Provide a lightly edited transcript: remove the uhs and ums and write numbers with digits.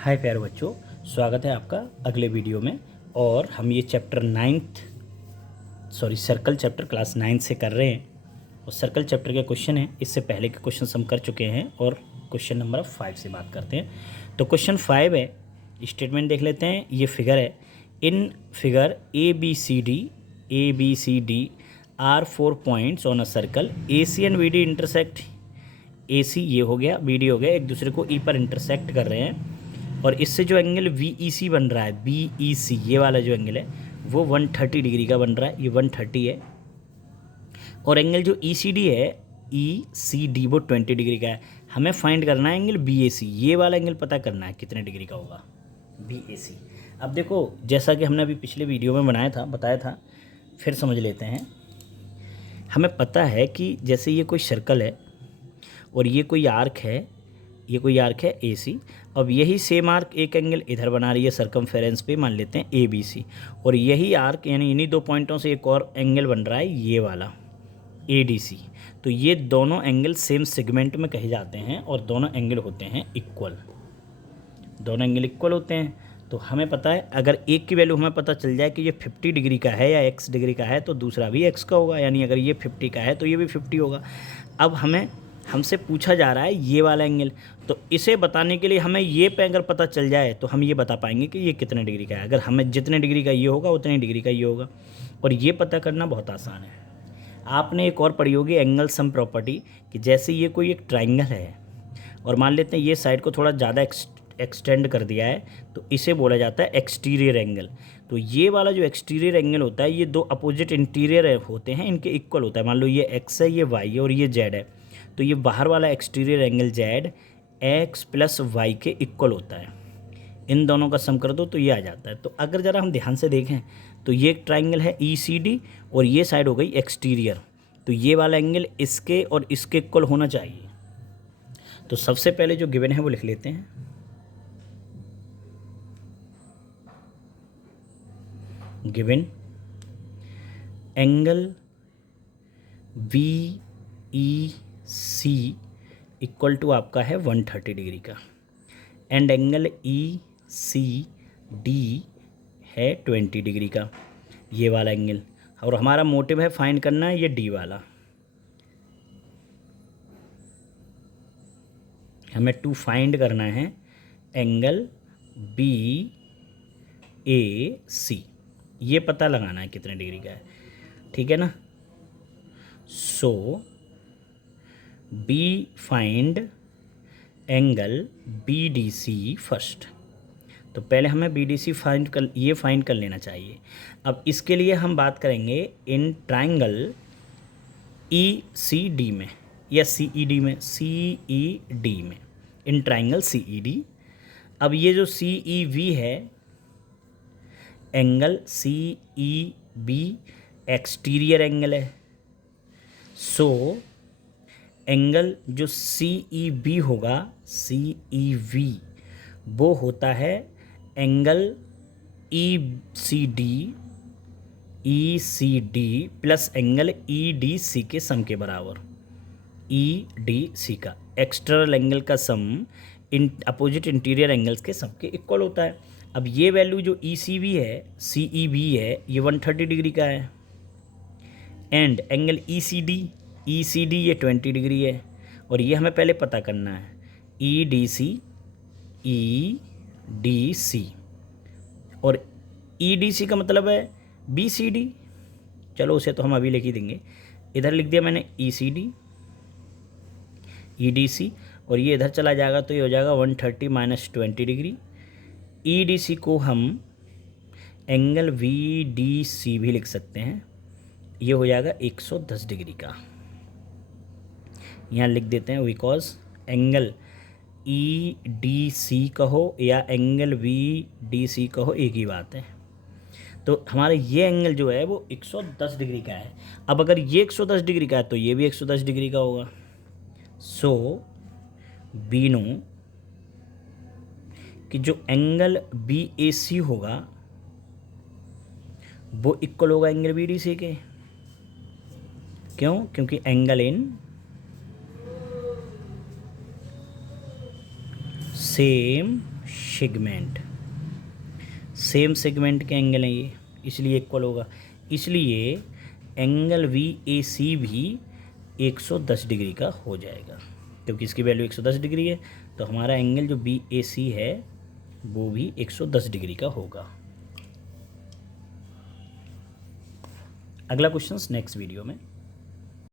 हाय प्यारे बच्चों, स्वागत है आपका अगले वीडियो में। और हम ये सर्कल चैप्टर क्लास 9 से कर रहे हैं। और सर्कल चैप्टर के क्वेश्चन हैं, इससे पहले के क्वेश्चन हम कर चुके हैं और क्वेश्चन नंबर 5 से बात करते हैं। तो क्वेश्चन 5 है, स्टेटमेंट देख लेते हैं। ये फिगर है, in figure A B C D are 4 points on a circle A C and B D intersect. A C ये हो गया, बी डी हो गया, एक दूसरे को ई पर इंटरसेक्ट कर रहे हैं। और इससे जो एंगल वी ई सी बन रहा है, बी ई सी ये वाला जो एंगल है वो 130 डिग्री का बन रहा है, ये 130 है। और एंगल जो ई सी डी है, ई सी डी, वो 20 डिग्री का है। हमें फाइंड करना है एंगल बी ए सी, ये वाला एंगल पता करना है कितने डिग्री का होगा बी ए सी। अब देखो, जैसा कि हमने अभी पिछले वीडियो में बताया था, फिर समझ लेते हैं। हमें पता है कि जैसे ये कोई सर्कल है और ये कोई आर्क है, ए सी। अब यही सेम आर्क एक एंगल इधर बना रही है सर्कमफेरेंस पे, मान लेते हैं ए बी सी। और यही आर्क यानी इन्हीं दो पॉइंटों से एक और एंगल बन रहा है, ये वाला ए डी सी। तो ये दोनों एंगल सेम सेगमेंट में कहे जाते हैं और दोनों एंगल होते हैं इक्वल, होते हैं। तो हमें पता है, अगर एक की वैल्यू हमें पता चल जाए कि ये 50 डिग्री का है या x डिग्री का है, तो दूसरा भी x का होगा, यानी अगर ये 50 का है तो ये भी 50 होगा। अब हमसे पूछा जा रहा है ये वाला एंगल, तो इसे बताने के लिए हमें ये पे अगर पता चल जाए तो हम ये बता पाएंगे कि ये कितने डिग्री का है। अगर हमें जितने डिग्री का ये होगा उतने डिग्री का ये होगा, और ये पता करना बहुत आसान है। आपने एक और पढ़ी होगी एंगल सम प्रॉपर्टी, कि जैसे ये कोई एक ट्राइंगल है और मान लेते हैं ये साइड को थोड़ा ज़्यादा एक्सटेंड कर दिया है, तो इसे बोला जाता है एक्सटीरियर एंगल। तो ये वाला जो एक्सटीरियर एंगल होता है, ये दो अपोजिट इंटीरियर होते हैं, इनके इक्वल होता है। मान लो ये एक्स है, ये वाई है और ये जेड है, तो ये बाहर वाला exterior angle Z X plus Y के इक्वल होता है। इन दोनों का सम कर दो तो ये आ जाता है। तो अगर ज़रा हम ध्यान से देखें तो ये एक ट्राइंगल है ई सी डी और ये साइड हो गई एक्सटीरियर, तो ये वाला एंगल इसके और इसके इक्वल होना चाहिए। तो सबसे पहले जो गिवन है वो लिख लेते हैं। Given angle V E C equal to आपका है 130 डिग्री का, and angle E C D है 20 डिग्री का, ये वाला एंगल। और हमारा मोटिव है फाइंड करना है ये डी वाला। हमें टू फाइंड करना है एंगल बी ए सी, ये पता लगाना है कितने डिग्री का है, ठीक है ना। So B find angle B D C first. तो पहले हमें बी डी सी फाइंड कर लेना चाहिए। अब इसके लिए हम बात करेंगे in triangle E C D में या सी ई डी में, in triangle C E D. अब ये जो सी ई वी है, angle C E B exterior angle है। सो एंगल जो सी ई बी होगा, सी ई वी, वो होता है angle E C D plus angle E D C के सम के बराबर। ई डी सी का एक्सटर्नल एंगल का सम इन अपोजिट इंटीरियर एंगल्स के सम के इक्वल होता है। अब ये वैल्यू जो ई सी बी है, सी ई बी है, ये 130 डिग्री का है, and angle E C D ये 20 डिग्री है। और ये हमें पहले पता करना है ई डी सी, और ई डी सी का मतलब है बी सी डी। चलो उसे तो हम अभी लिख ही देंगे, इधर लिख दिया मैंने ई सी डी, ई डी सी, और ये इधर चला जाएगा तो ये हो जाएगा 130 minus 20 degree. E D C को हम एंगल वी डी सी भी लिख सकते हैं, ये हो जाएगा 110 डिग्री का। यहाँ लिख देते हैं because angle E D C कहो या एंगल वी डी सी कहो, एक ही बात है। तो हमारा ये एंगल जो है वो 110 डिग्री का है। अब अगर ये 110 डिग्री का है तो ये भी 110 डिग्री का होगा। सो बी नो कि जो एंगल बी ए सी होगा वो इक्वल होगा एंगल बी डी सी के। क्यों? क्योंकि angle in same segment, same segment के एंगल हैं ये, इसलिए इक्वल होगा। इसलिए एंगल VAC भी 110 डिग्री का हो जाएगा, क्योंकि इसकी वैल्यू 110 डिग्री है, तो हमारा एंगल जो BAC है वो भी 110 डिग्री का होगा। अगला क्वेश्चन नेक्स्ट वीडियो में।